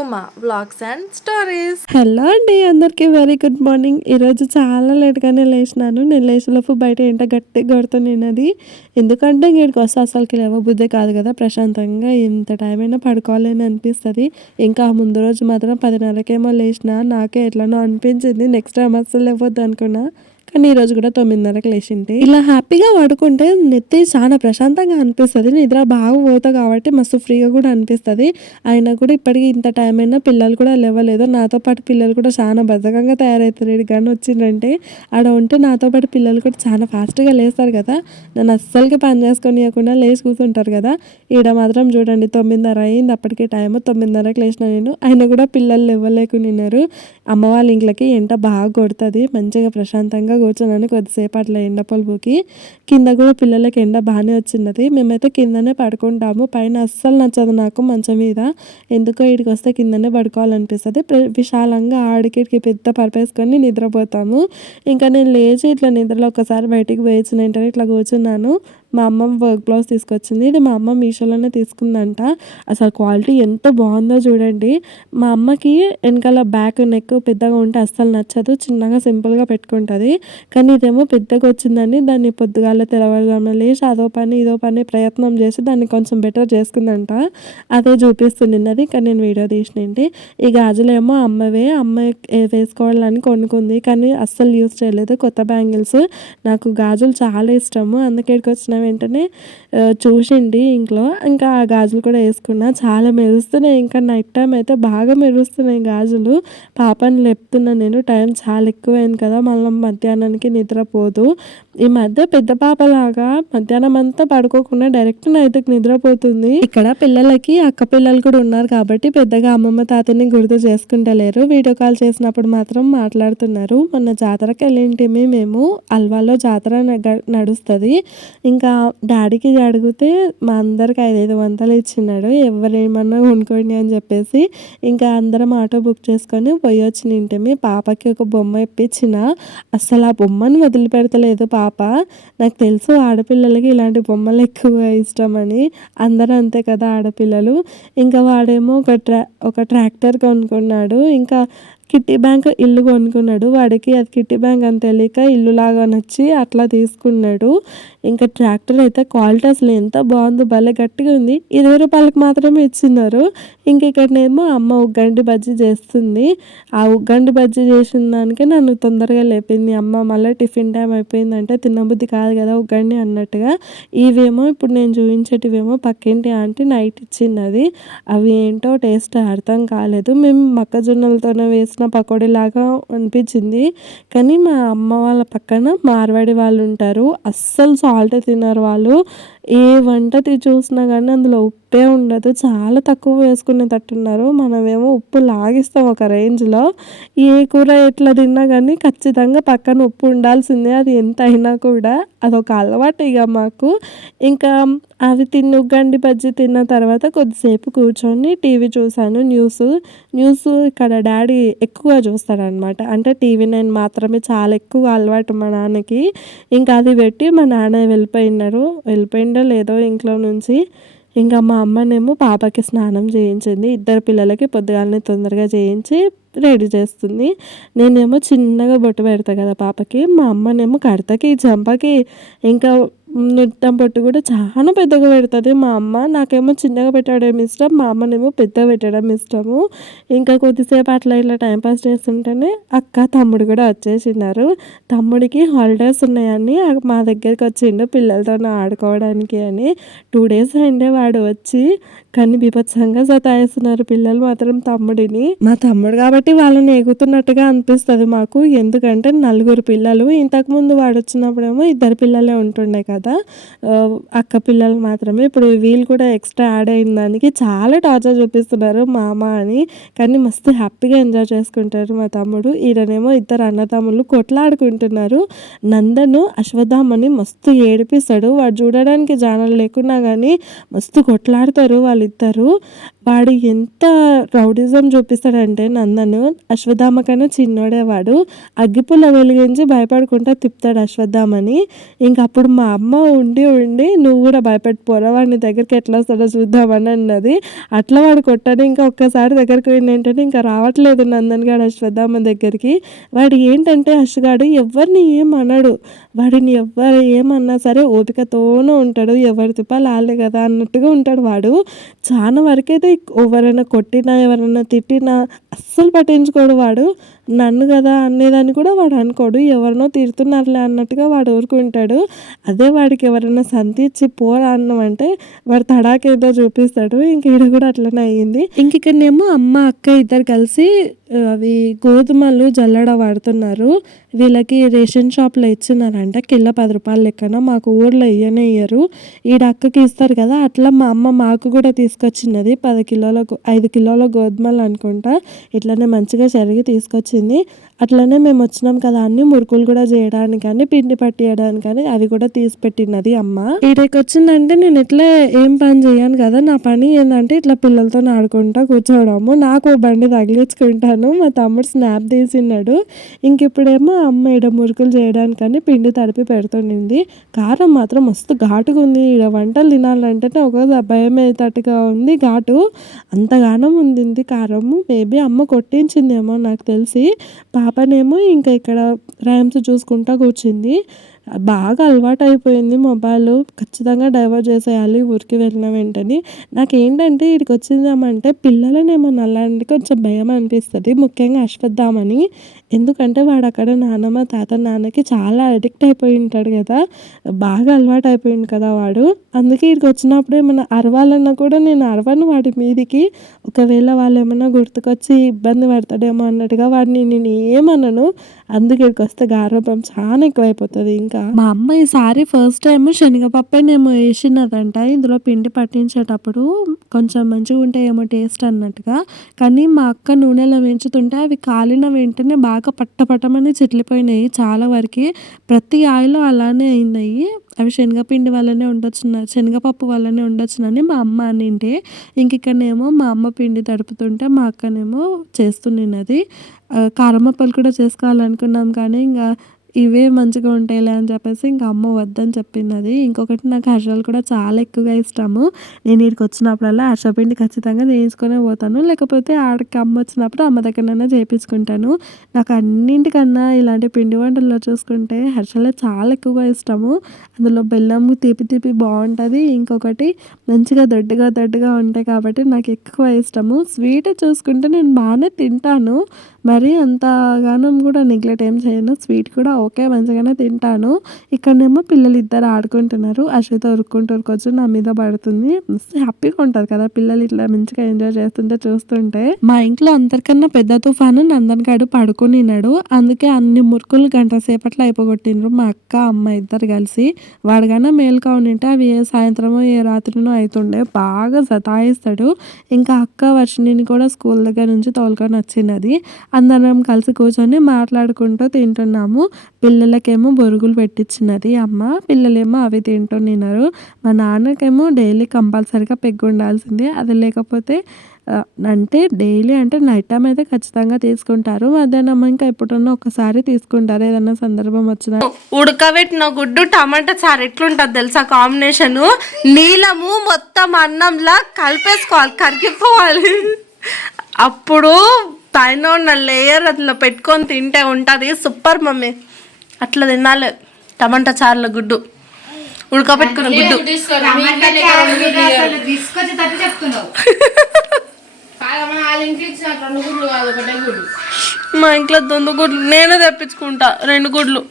Uma vlogs and stories. Hello అండి, అందరికీ very good morning. ఈరోజు చాలా లేట్గానే లేచినాను. నేను లేచేలోపు బయట ఎండ గట్టి కొడుతున్నది. ఎందుకంటే ఇక్కడికి వస్తే అసలుకి లేవబుద్దే కాదు కదా. ప్రశాంతంగా ఎంత టైం అయినా పడుకోవాలని అనిపిస్తుంది. ఇంకా ముందు రోజు మాత్రం 10:30కేమో లేచిన. నాకే ఎట్లనో అనిపించింది. నెక్స్ట్ టైం అస్సలు లేవద్దు అనుకున్నా. కానీ ఈరోజు కూడా 9:30కి లేచింటి. ఇలా హ్యాపీగా పడుకుంటే నెత్తి చాలా ప్రశాంతంగా అనిపిస్తుంది. నిద్ర బాగా పోతా కాబట్టి మస్తు ఫ్రీగా కూడా అనిపిస్తుంది. అయినా కూడా ఇప్పటికీ ఇంత టైం అయినా పిల్లలు కూడా లేవలేదు. నాతో పాటు పిల్లలు కూడా చాలా బద్ధకంగా తయారవుతారు. ఈడు కానీ వచ్చిందంటే ఆడ ఉంటే నాతో పాటు పిల్లలు కూడా చాలా ఫాస్ట్గా లేస్తారు కదా. నన్ను అస్సలకి పని చేసుకొనియకుండా లేచి కూర్చుంటారు కదా. ఈడ మాత్రం చూడండి 9:30 అయింది. అప్పటికే టైం 9:30కి లేచిన నేను. అయినా కూడా పిల్లలు లేవలేకున్నారు. అమ్మ వాళ్ళ ఇంట్లోకి ఎండ బాగా కొడుతుంది. మంచిగా ప్రశాంతంగా కూర్చున్నాను కొద్దిసేపు అట్లా ఎండ పొలుపుకి. కింద కూడా పిల్లలకి ఎండ బాగానే వచ్చినది. మేమైతే కిందనే పడుకుంటాము. పైన అస్సలు నచ్చదు నాకు మంచం మీద. ఎందుకో ఇక్కడికి వస్తే కిందనే పడుకోవాలనిపిస్తుంది. విశాలంగా ఆడికిడికి పెద్ద పరపేసుకొని నిద్రపోతాము. ఇంకా నేను లేచి ఇట్లా నిద్రలో ఒకసారి బయటికి పోయించిన వెంటనే ఇట్లా కూర్చున్నాను. మా అమ్మ వర్క్ బ్లౌజ్ తీసుకొచ్చింది. ఇది మా అమ్మ మీషోలోనే తీసుకుందంట. అసలు క్వాలిటీ ఎంత బాగుందో చూడండి. మా అమ్మకి వెనకాల బ్యాక్ నెక్ పెద్దగా ఉంటే అస్సలు నచ్చదు. చిన్నగా సింపుల్గా పెట్టుకుంటుంది. కానీ ఇదేమో పెద్దగా వచ్చిందని దాన్ని పొద్దుగాల తెల్లవారుజామున లేచి అదో పని ఇదో పని ప్రయత్నం చేసి దాన్ని కొంచెం బెటర్ చేసుకుందంట. అదే చూపిస్తున్నది. కానీ నేను వీడియో తీసినండి. ఈ గాజులేమో అమ్మవే. అమ్మ వేసుకోవాలని కొనుక్కుంది. కానీ అస్సలు యూజ్ చేయలేదు. కొత్త బ్యాంగిల్స్. నాకు గాజులు చాలా ఇష్టము. అందుకే ఇక్కడికి వచ్చిన వెంటనే చూసిండి ఇంట్లో. ఇంకా ఆ గాజులు కూడా వేసుకున్నా. చాలా మెరుస్తున్నాయి. ఇంకా నైట్ టైం అయితే బాగా మెరుస్తున్నాయి గాజులు. పాపని లేపుతున్నా నేను. టైం చాలా ఎక్కువైంది కదా. మళ్ళీ మధ్యాహ్నానికి నిద్రపోదు. ఈ మధ్య పెద్ద పాపలాగా మధ్యాహ్నం అంతా పడుకోకుండా డైరెక్ట్ నైట్కి నిద్రపోతుంది. ఇక్కడ పిల్లలకి అక్క పిల్లలు కూడా ఉన్నారు కాబట్టి పెద్దగా అమ్మమ్మ తాతని గుర్తు చేసుకుంటలేరు. వీడియో కాల్ చేసినప్పుడు మాత్రం మాట్లాడుతున్నారు. మొన్న జాతరకి వెళ్ళింటిమి మేము. అల్వాలో జాతర నడుస్తుంది. ఇంకా డాడీకి అడిగితే మా అందరికి 500 ఇచ్చినాడు. ఎవరేమన్నా కొనుక్కోండి అని చెప్పేసి. ఇంకా అందరం ఆటో బుక్ చేసుకొని పోయి వచ్చినింటిమి. పాపకి ఒక బొమ్మ ఇప్పించిన. అస్సలు ఆ బొమ్మను వదిలిపెడతలేదు పాప. నాకు తెలుసు ఆడపిల్లలకి ఇలాంటి బొమ్మలు ఎక్కువ ఇష్టమని. అందరూ అంతే కదా ఆడపిల్లలు. ఇంకా వాడేమో ఒక ట్రాక్టర్ కొనుక్కున్నాడు. ఇంకా కిట్టి బ్యాంక్ ఇల్లు కొనుక్కున్నాడు. వాడికి అది కిట్టి బ్యాంక్ అని తెలియక ఇల్లు లాగా నచ్చి అట్లా తీసుకున్నాడు. ఇంకా ట్రాక్టర్ అయితే క్వాలిటీ అసలు ఎంత బాగుందో, భలే గట్టిగా ఉంది. 20 రూపాయలకి మాత్రమే ఇచ్చినారు. ఇంక ఇక్కడనేమో అమ్మ ఉగ్గండి బజ్జీ చేస్తుంది. ఆ ఉగ్గండి బజ్జీ చేసిన దానికే నన్ను తొందరగా లేపింది అమ్మ. మళ్ళీ టిఫిన్ టైం అయిపోయిందంటే తినబుద్ధి కాదు కదా ఉగ్గండి అన్నట్టుగా. ఇవేమో ఇప్పుడు నేను చూపించేటివేమో పక్కింటి ఆంటీ నైట్ ఇచ్చినది. అవి ఏంటో టేస్ట్ అర్థం కాలేదు. మేము మొక్కజొన్నలతోనే వేసిన పకోడీలాగా అనిపించింది. కానీ మా అమ్మ వాళ్ళ పక్కన మార్వాడి వాళ్ళు ఉంటారు. అస్సలు సాల్ట్ తినరు వాళ్ళు. ఏ వంట చూసినా కానీ అందులో ఉప్పే ఉండదు. చాలా తక్కువ వేసుకునేటట్టున్నారు. మనమేమో ఉప్పు లాగిస్తాం ఒక రేంజ్లో. ఏ కూర ఎట్లా తిన్నా కానీ ఖచ్చితంగా పక్కన ఉప్పు ఉండాల్సిందే. అది ఎంత అయినా కూడా అదొక అలవాటు ఇక మాకు. ఇంకా అవి ఉగ్గండి బజ్జీ తిన్న తర్వాత కొద్దిసేపు కూర్చొని టీవీ చూశాను. న్యూస్ ఇక్కడ డాడీ ఎక్కువ చూస్తాడనమాట. అంటే TV9 మాత్రమే చాలా ఎక్కువ అలవాటు మా నాన్నకి. ఇంకా అది పెట్టి మా నాన్న వెళ్ళిపోయిండో లేదో ఇంట్లో నుంచి. ఇంకా మా అమ్మనేమో పాపకి స్నానం చేయించింది. ఇద్దరు పిల్లలకి పొద్దుగాలనే తొందరగా చేయించి రెడీ చేస్తుంది. నేనేమో చిన్నగా బొట్టు పెడతా కదా పాపకి. మా అమ్మనేమో కడతకి చెంపకి ఇంకా నుట్టం పొట్టు కూడా చాలా పెద్దగా పెడుతుంది మా అమ్మ. నాకేమో చిన్నగా పెట్టడం ఇష్టం. మా అమ్మనేమో పెద్దగా పెట్టడం ఇష్టము. ఇంకా కొద్దిసేపు అట్లా ఇట్లా టైంపాస్ చేస్తుంటేనే అక్క తమ్ముడు కూడా వచ్చేసినారు. తమ్ముడికి హాలిడేస్ ఉన్నాయని మా దగ్గరికి వచ్చిండు పిల్లలతో ఆడుకోవడానికి అని. 2 days అయిండే వాడు వచ్చి. కానీ బీభత్సంగా సతాయిస్తున్నారు పిల్లలు మాత్రం తమ్ముడిని. మా తమ్ముడు కాబట్టి వాళ్ళని ఎగుతున్నట్టుగా అనిపిస్తుంది మాకు. ఎందుకంటే 4 పిల్లలు. ఇంతకుముందు వాడు వచ్చినప్పుడేమో 2 పిల్లలే ఉంటుండే కదా, అక్క పిల్లలు మాత్రమే. ఇప్పుడు వీళ్ళు కూడా ఎక్స్ట్రా యాడ్ అయిన దానికి చాలా టార్చర్ చూపిస్తున్నారు మామ అని. కానీ మస్తు హ్యాపీగా ఎంజాయ్ చేసుకుంటారు మా తమ్ముడు. ఈడనేమో 2 అన్నతమ్ముళ్ళు కొట్లాడుకుంటున్నారు. నందను అశ్వత్థామని మస్తు ఏడిపిస్తాడు. వాడు చూడడానికి జానలు లేకున్నా కానీ మస్తు కొట్లాడతారు వాళ్ళిద్దరు. వాడు ఎంత రౌడిజం చూపిస్తాడంటే నందను అశ్వత్థామ కన్నా చిన్నోడే వాడు. అగ్గిపుల్ల వెలిగించి భయపడుకుంటా తిప్పుతాడు అశ్వత్థామని. ఇంక అప్పుడు మా అమ్మ అమ్మ ఉండి ఉండి నువ్వు కూడా భయపెట్టిపోరా వాడిని దగ్గరికి ఎట్లా వస్తాడో చూద్దామని అన్నది. అట్లా వాడు కొట్టాడు. ఇంకా ఒక్కసారి దగ్గరికి పోయింది ఏంటంటే ఇంకా రావట్లేదు నందన్ గాడు అశ్వత్థామ దగ్గరికి. వాడు ఏంటంటే అశ్వగాడు ఎవరిని ఏమనడు. వాడిని ఎవ్వరు ఏమన్నా సరే ఓపికతోనే ఉంటాడు. ఎవరి తిప్పాలి వాళ్ళే కదా అన్నట్టుగా ఉంటాడు వాడు. చాలా వరకైతే ఎవరైనా కొట్టినా ఎవరైనా తిట్టినా అస్సలు పట్టించుకోడు వాడు. నన్ను కదా అనేదాన్ని కూడా వాడు అనుకోడు. ఎవరినో తిడుతున్నారులే అన్నట్టుగా వాడు ఊరుకుంటాడు. అదే వాడికి ఎవరైనా సంతి ఇచ్చి పోరా అన్నామంటే వాడు తడాకేదో చూపిస్తాడు. ఇంక ఈడ కూడా అట్లనే అయ్యింది. ఇంక ఇక్కడనేమో అమ్మ అక్క ఇద్దరు కలిసి అవి గోధుమలు జల్లడ వాడుతున్నారు. వీళ్ళకి రేషన్ షాప్లో ఇచ్చినారంట కిలో 10 రూపాయల లెక్కన. మాకు ఊర్లో ఇయ్యనే ఇయ్యరు. ఈడ అక్కకి ఇస్తారు కదా అట్లా మా అమ్మ మాకు కూడా తీసుకొచ్చినది 5 కిలోల గోధుమలు అనుకుంటా. ఇట్లనే మంచిగా చెరిగి తీసుకొచ్చింది. అట్లనే మేము వచ్చినాం కదా అన్ని మురుకులు కూడా చేయడానికి కానీ పిండి పట్టియడానికి కానీ అవి కూడా తీసి పెట్టినది అమ్మ. ఈడకి వచ్చిందంటే నేను ఇట్లా ఏం పని చేయను కదా. నా పని ఏంటంటే ఇట్లా పిల్లలతో ఆడుకుంటా కూర్చోవడము. నాకు బండి తగిలించుకుంటాను. మా తమ్ముడు స్నాప్ తీసిన్నాడు. ఇంక ఇప్పుడేమో అమ్మ ఈడ మురుకులు చేయడానికని పిండి తడిపి పెడుతుండింది. కారం మాత్రం మస్తు ఘాటుగా ఉంది. ఈడ వంటలు తినాలంటేనే ఒక భయం అయ్యేటట్టుగా ఉంది ఘాటు. అంతగానం ఉంది కారము. మేబీ అమ్మ కొట్టించిందేమో నాకు తెలిసి. పాపనేమో ఇంకా ఇక్కడ రైమ్స్ చూసుకుంటా కూర్చుంది. బాగా అలవాటు అయిపోయింది మొబైల్. ఖచ్చితంగా డైవర్ట్ చేసేయాలి ఊరికి వెళ్ళిన వెంటనే. నాకేంటంటే ఇక్కడికి వచ్చిందామంటే పిల్లలని ఏమన్నా అలాంటి కొంచెం భయం అనిపిస్తుంది. ముఖ్యంగా అశ్వత్థామని. ఎందుకంటే వాడు అక్కడ నాన్నమ్మ తాత నాన్నకి చాలా అడిక్ట్ అయిపోయి ఉంటాడు కదా. బాగా అలవాటు అయిపోయింది కదా వాడు. అందుకే ఇక్కడికి వచ్చినప్పుడు ఏమైనా అరవాలన్నా కూడా నేను అరవను వాడి మీదికి. ఒకవేళ వాళ్ళు ఏమైనా గుర్తుకొచ్చి ఇబ్బంది పడతాడేమో అన్నట్టుగా వాడిని నేను ఏమనను. అందుకే ఇక్కడికి వస్తే గారాబం చాలా ఎక్కువైపోతుంది. ఇంకా మా అమ్మ ఈసారి ఫస్ట్ టైం శనగపప్పేనేమో వేసినదంట ఇందులో పిండి పట్టించేటప్పుడు. కొంచెం మంచిగా ఉంటే ఏమో టేస్ట్ అన్నట్టుగా. కానీ మా అక్క నూనెలో వేయించుతుంటే అవి కాలిన వెంటనే బాగా పట్టమని చిట్లిపోయినాయి చాలా వరకు. ప్రతి ఆయిల్ అలానే అయినాయి. అవి శనగపిండి వల్లనే శనగపప్పు వల్లనే ఉండొచ్చునని మా అమ్మ అనింటే. ఇంక ఇక్కడనేమో మా అమ్మ పిండి తడుపుతుంటే మా అక్కనేమో చేస్తున్నది. కారమప్పలు కూడా చేసుకోవాలనుకున్నాం కానీ ఇంకా ఇవే మంచిగా ఉంటాయిలే అని చెప్పేసి ఇంకా అమ్మ వద్దని చెప్పింది. ఇంకొకటి నాకు హర్షాలు కూడా చాలా ఎక్కువగా ఇష్టము. నేను ఇక్కడికి వచ్చినప్పుడల్లా హర్షపిండి ఖచ్చితంగా చేయించుకొనే పోతాను. లేకపోతే ఆడికి అమ్మ వచ్చినప్పుడు అమ్మ దగ్గరనైనా చేయించుకుంటాను. నాకు అన్నింటికన్నా ఇలాంటి పిండి వంటల్లో చూసుకుంటే హర్షాలే చాలా ఎక్కువగా ఇష్టము. అందులో బెల్లం తీపి బాగుంటుంది. ఇంకొకటి మంచిగా దొడ్డుగా ఉంటాయి కాబట్టి నాకు ఎక్కువ ఇష్టము. స్వీట్ చూసుకుంటే నేను బాగానే తింటాను. మరి అంతగానం కూడా నెగ్లెక్ట్ ఏం చేయను. స్వీట్ కూడా ఓకే మంచిగానే తింటాను. ఇక్కడనేమో పిల్లలు ఇద్దరు ఆడుకుంటున్నారు. అశ్విత ఉరుక్కుంటూ నా మీద పడుతుంది. మస్తు హ్యాపీగా ఉంటుంది కదా పిల్లలు ఇట్లా మంచిగా ఎంజాయ్ చేస్తుంటే చూస్తుంటే. మా ఇంట్లో అందరికన్నా పెద్ద తుఫాను నందన్ గాడు పడుకునిన్నాడు. అందుకే అన్ని మురుకులు గంట సేపట్లో అయిపోగొట్టిండ్రు మా అక్క అమ్మ ఇద్దరు కలిసి. వాడుగానే మేలుకా ఉంటే అవి ఏ సాయంత్రమో ఏ రాత్రినో అవుతుండే. బాగా సతాయిస్తాడు. ఇంకా అక్క వర్షిణిని కూడా స్కూల్ దగ్గర నుంచి తోలుకొని వచ్చినది. అందరం కలిసి కూర్చొని మాట్లాడుకుంటూ తింటున్నాము. పిల్లలకేమో బొరుగులు పెట్టించినది అమ్మ. పిల్లలేమో అవి తింటున్నారు. మా నాన్నకేమో డైలీ కంపల్సరీగా పెగ్గు ఉండాల్సిందే. అది లేకపోతే అంటే డైలీ అంటే నైట్ టైం అయితే ఖచ్చితంగా తీసుకుంటారు. మధ్యాహ్నం ఇంకా ఎప్పుడన్నా ఒకసారి తీసుకుంటారు ఏదన్నా సందర్భం వచ్చిన. ఉడకబెట్టిన గుడ్డు టమాటా చారు ఎట్లుంటుంది తెలుసా కాంబినేషను. నీలము మొత్తం అన్నంలా కలిపేసుకోవాలి, కరిగిపోవాలి. అప్పుడు పైన ఉన్న లేయర్ అట్లా పెట్టుకొని తింటే ఉంటుంది సూపర్ మమ్మీ. అట్లా తినాలి టమాటా చారుల గుడ్డు, ఉడకబెట్టుకున్న గుడ్డు. మా ఇంట్లో 2 గుడ్లు నేనే తెప్పించుకుంటా, 2 గుడ్లు.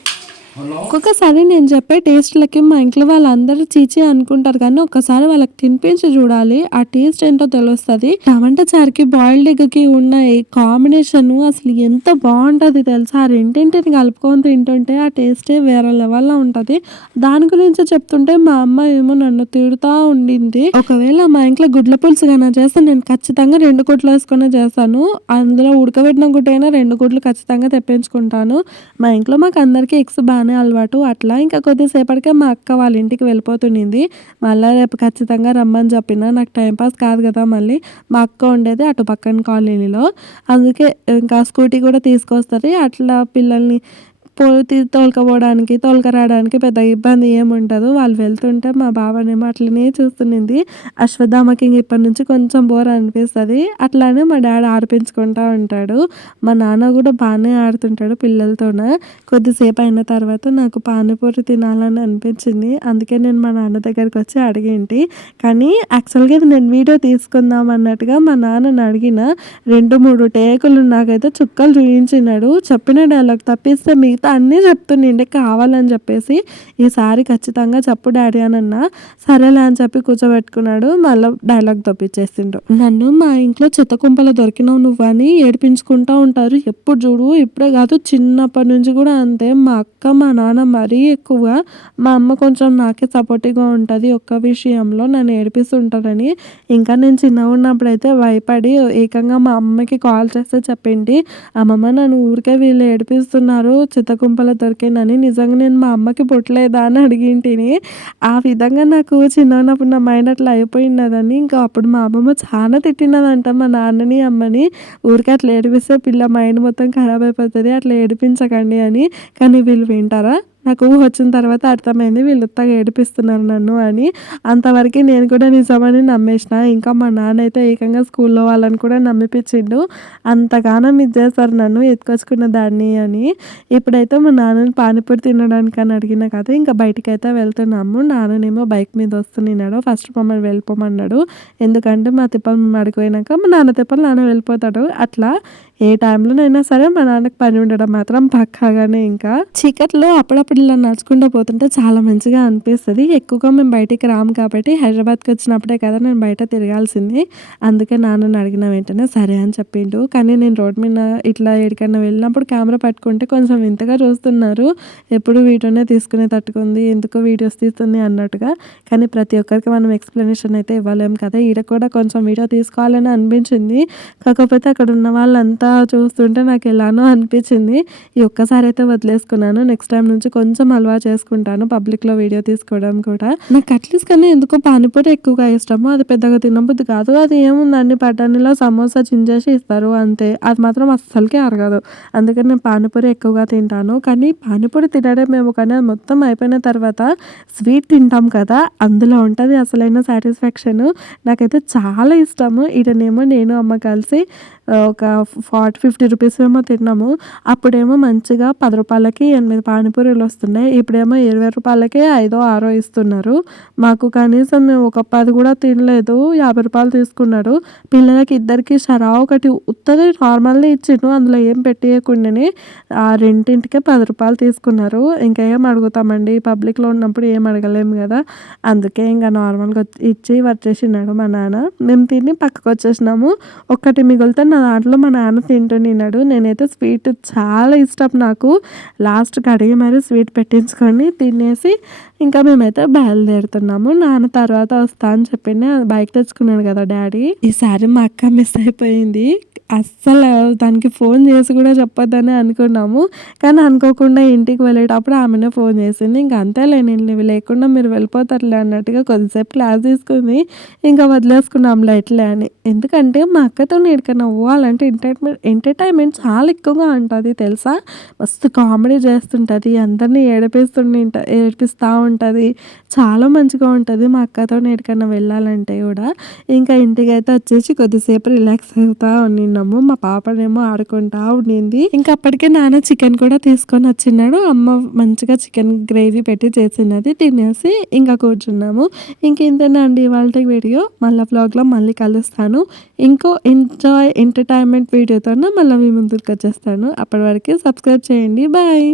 ఒక్కొక్కసారి నేను చెప్పే టేస్ట్లకి మా ఇంట్లో వాళ్ళందరూ చీచి అనుకుంటారు కానీ ఒక్కసారి వాళ్ళకి తినిపించి చూడాలి. ఆ టేస్ట్ ఏంటో తెలుస్తుంది. టమాటా చారుకి బాయిల్డ్ ఎగ్కి ఉన్న ఈ కాంబినేషన్ అసలు ఎంత బాగుంటుంది తెలుసా. ఆ రెండింటిని కలుపుకొని తింటుంటే ఆ టేస్టే వేరే లెవెల్లో ఉంటుంది. దాని గురించి చెప్తుంటే మా అమ్మ ఏమో నన్ను తిడుతూ ఉండింది. ఒకవేళ మా ఇంట్లో గుడ్ల పులుసు కన్నా చేస్తే నేను ఖచ్చితంగా 2 గుడ్లు వేసుకునే చేస్తాను. అందులో ఉడకబెట్టిన గుడ్డ అయినా 2 గుడ్లు ఖచ్చితంగా తెప్పించుకుంటాను. మా ఇంట్లో మాకు అందరికీ ఎగ్స్ బాగానే అలవాటు. అట్లా ఇంకా కొద్దిసేపటికే మా అక్క వాళ్ళ ఇంటికి వెళ్ళిపోతుంది. మళ్ళీ రేపు ఖచ్చితంగా రమ్మని చెప్పిన. నాకు టైంపాస్ కాదు కదా. మళ్ళీ మా అక్క ఉండేది అటు పక్కన కాలనీలో. అందుకే ఇంకా స్కూటీ కూడా తీసుకొస్తుంది. అట్లా పిల్లల్ని తోలుకపోవడానికి తోలుకరావడానికి పెద్ద ఇబ్బంది ఏముండదు. వాళ్ళు వెళ్తుంటే మా బావనేమో అట్లనే చూస్తునింది. అశ్వత్థామకి ఇంక ఇప్పటి నుంచి కొంచెం బోర్ అనిపిస్తుంది. అట్లానే మా డాడీ ఆడిపించుకుంటూ ఉంటాడు. మా నాన్న కూడా బాగానే ఆడుతుంటాడు పిల్లలతోన. కొద్దిసేపు అయిన తర్వాత నాకు పానీపూరి తినాలని అనిపించింది. అందుకే నేను మా నాన్న దగ్గరికి వచ్చి అడిగేంటి. కానీ యాక్చువల్గా ఇది నేను వీడియో తీసుకుందాం అన్నట్టుగా మా నాన్నని అడిగిన 2-3 టేకులు నాకైతే చుక్కలు చూపించినాడు. చెప్పిన డైలాగ్ తప్పిస్తే మిగతా అన్నీ చెప్తుండే కావాలని చెప్పేసి. ఈసారి ఖచ్చితంగా చెప్పు డాడీ అని అన్నా. సరేలే అని చెప్పి కూర్చోబెట్టుకున్నాడు. మళ్ళీ డైలాగ్ తప్పించేసిండు. నన్ను మా ఇంట్లో చెత్త కుంపలో దొరికినావు నువ్వు అని ఏడిపించుకుంటూ ఉంటారు. ఎప్పుడు చూడు, ఇప్పుడే కాదు చిన్నప్పటి నుంచి కూడా అంతే. మా అక్క మా నాన్న మరీ ఎక్కువగా, మా అమ్మ కొంచెం నాకే సపోర్టివ్గా ఉంటుంది ఒక్క విషయంలో, నన్ను ఏడిపిస్తుంటారని. ఇంకా నేను చిన్నగా ఉన్నప్పుడైతే భయపడి ఏకంగా మా అమ్మకి కాల్ చేస్తే చెప్పింది, అమ్మమ్మ నన్ను ఊరికే వీళ్ళు ఏడిపిస్తున్నారు చిత్తకుంపలో దొరికిందని, నిజంగా నేను మా అమ్మకి పుట్టలేదా అని అడిగింటిని. ఆ విధంగా నాకు చిన్న ఉన్నప్పుడు నా మైండ్ అట్లా అయిపోయినదని. ఇంకా అప్పుడు మా అమ్మమ్మ చాలా తిట్టినదంట మా నాన్నని అమ్మని, ఊరికే అట్లా ఏడిపిస్తే పిల్ల మైండ్ మొత్తం ఖరాబ్ అయిపోతుంది, అట్లా ఏడిపించకండి అని. కానీ వీళ్ళు వింటారా? నాకు ఊహ వచ్చిన తర్వాత అర్థమైంది వీళ్ళు ఉత్తగా ఏడిపిస్తున్నారు నన్ను అని. అంతవరకు నేను కూడా నిజమని నమ్మేసిన. ఇంకా మా నాన్న అయితే ఏకంగా స్కూల్లో వాళ్ళని కూడా నమ్మిపించిండు. అంతగానం ఇది చేస్తారు నన్ను ఎత్తుకొచ్చుకున్న దాన్ని అని. ఇప్పుడైతే మా నాన్నని పానీపూరి తినడానికి అని అడిగిన కదా, ఇంకా బయటికి అయితే వెళ్తున్నాము. నాన్ననేమో బైక్ మీద వస్తున్నాడు. ఫస్ట్ మమ్మల్ని వెళ్ళిపోమన్నాడు. ఎందుకంటే మా తిప్పలు మేము అడిగిపోయినాక మా నాన్న తిప్పలు నాన్న వెళ్ళిపోతాడు. అట్లా ఏ టైంలోనైనా సరే మా నాన్నకి పని ఉండడం మాత్రం పక్కాగానే. ఇంకా చీకట్లో అప్పుడప్పుడు ఇలా నడుచుకుంటూ పోతుంటే చాలా మంచిగా అనిపిస్తుంది. ఎక్కువగా మేము బయటికి రాము కాబట్టి హైదరాబాద్కి వచ్చినప్పుడే కదా నేను బయట తిరగాల్సింది. అందుకే నాన్నని అడిగిన వెంటనే సరే అని చెప్పిండు. కానీ నేను రోడ్ మీద ఇట్లా ఎక్కడికైనా వెళ్ళినప్పుడు కెమెరా పట్టుకుంటే కొంచెం వింతగా చూస్తున్నారు. ఎప్పుడు వీడియోనే తీసుకునే తట్టుకుంది, ఎందుకో వీడియోస్ తీస్తుంది అన్నట్టుగా. కానీ ప్రతి ఒక్కరికి మనం ఎక్స్ప్లెనేషన్ అయితే ఇవ్వలేము కదా. ఈడ కూడా కొంచెం వీడియో తీసుకోవాలని అనిపించింది. కాకపోతే అక్కడ ఉన్న వాళ్ళంతా చూస్తుంటే నాకు ఎలానో అనిపించింది. ఈ ఒక్కసారి అయితే వదిలేసుకున్నాను. నెక్స్ట్ టైం నుంచి కొంచెం అలవాటు చేసుకుంటాను పబ్లిక్లో వీడియో తీసుకోవడం కూడా. నాకు అట్లీస్ట్ కానీ ఎందుకో పానీపూరి ఎక్కువగా ఇష్టము. అది పెద్దగా తినబుద్ధి కాదు. అది ఏముందండి, పటానీలో సమోసా చించేసి ఇస్తారు అంతే. అది మాత్రం అస్సలకే అరగదు. అందుకని నేను పానీపూరి ఎక్కువగా తింటాను. కానీ పానీపూరి తినడం మేము కానీ అది మొత్తం అయిపోయిన తర్వాత స్వీట్ తింటాం కదా, అందులో ఉంటుంది అసలైన సాటిస్ఫాక్షన్. నాకైతే చాలా ఇష్టము. ఈడనేమో నేను అమ్మ కలిసి ఒక 40-50 రూపీస్ ఏమో తిన్నాము. అప్పుడేమో మంచిగా 10 రూపాయలకి 8 పానీపూరీలు వస్తున్నాయి. ఇప్పుడేమో 20 రూపాయలకే 5-6 ఇస్తున్నారు. మాకు కనీసం మేము ఒక 10 కూడా తినలేదు. 50 రూపాయలు తీసుకున్నాడు. పిల్లలకి ఇద్దరికి షరా ఒకటి ఉత్తది నార్మల్గా ఇచ్చిండు, అందులో ఏం పెట్టేయకుండానే. ఆ రెండింటికే 10 రూపాయలు తీసుకున్నారు. ఇంకా ఏం అడుగుతామండి, పబ్లిక్లో ఉన్నప్పుడు ఏం అడగలేము కదా. అందుకే ఇంకా నార్మల్గా ఇచ్చి వచ్చేసినాడు మా నాన్న. మేము తిని పక్కకు వచ్చేసినాము. ఒక్కటి మిగిలితే నా దాంట్లో మా నాన్న తింటున్నాడు. నేనైతే స్వీట్ చాలా ఇష్టం నాకు. లాస్ట్కి అడిగి మరి స్వీట్ పెట్టించుకొని తినేసి ఇంకా మేమైతే బయలుదేరుతున్నాము. నాన్న తర్వాత వస్తా అని చెప్పింది. బైక్ తెచ్చుకున్నాడు కదా డాడీ. ఈసారి మా అక్క మిస్ అయిపోయింది. అస్సలు దానికి ఫోన్ చేసి కూడా చెప్పొద్దని అనుకున్నాము. కానీ అనుకోకుండా ఇంటికి వెళ్ళేటప్పుడు ఆమెనే ఫోన్ చేసింది. ఇంకా అంతేలే, నేను లేకుండా మీరు వెళ్ళిపోతారులే అన్నట్టుగా కొద్దిసేపు క్లాస్ తీసుకుంది. ఇంకా వదిలేసుకున్నాంలే ఎట్లే అని. ఎందుకంటే మా అక్కతో ఎక్కడికైనా పోవాలంటే ఎంటర్టైన్మెంట్ చాలా ఎక్కువగా ఉంటుంది తెలుసా. మస్తు కామెడీ చేస్తుంటుంది, అందరినీ ఏడిపిస్తూ ఉంటుంది. చాలా మంచిగా ఉంటుంది మా అక్కతో ఎక్కడికైనా వెళ్ళాలంటే కూడా. ఇంకా ఇంటికి అయితే వచ్చేసి కొద్దిసేపు రిలాక్స్ అవుతా ఉన్నాము. మా పాపనేమో ఆడుకుంటా ఉండింది. ఇంకా అప్పటికే నాన్న చికెన్ కూడా తీసుకొని వచ్చినాడు. అమ్మ మంచిగా చికెన్ గ్రేవీ పెట్టి చేసినది తినేసి ఇంకా కూర్చున్నాము. ఇంకేంటనే అండి ఇవాళ వీడియో. మళ్ళీ వ్లాగ్లో మళ్ళీ కలుస్తాను. ఇంకో ఎంటర్టైన్మెంట్ వీడియోతో మళ్ళీ మీ ముందుకు వచ్చేస్తాను. అప్పటి వరకు సబ్స్క్రైబ్ చేయండి. బాయ్.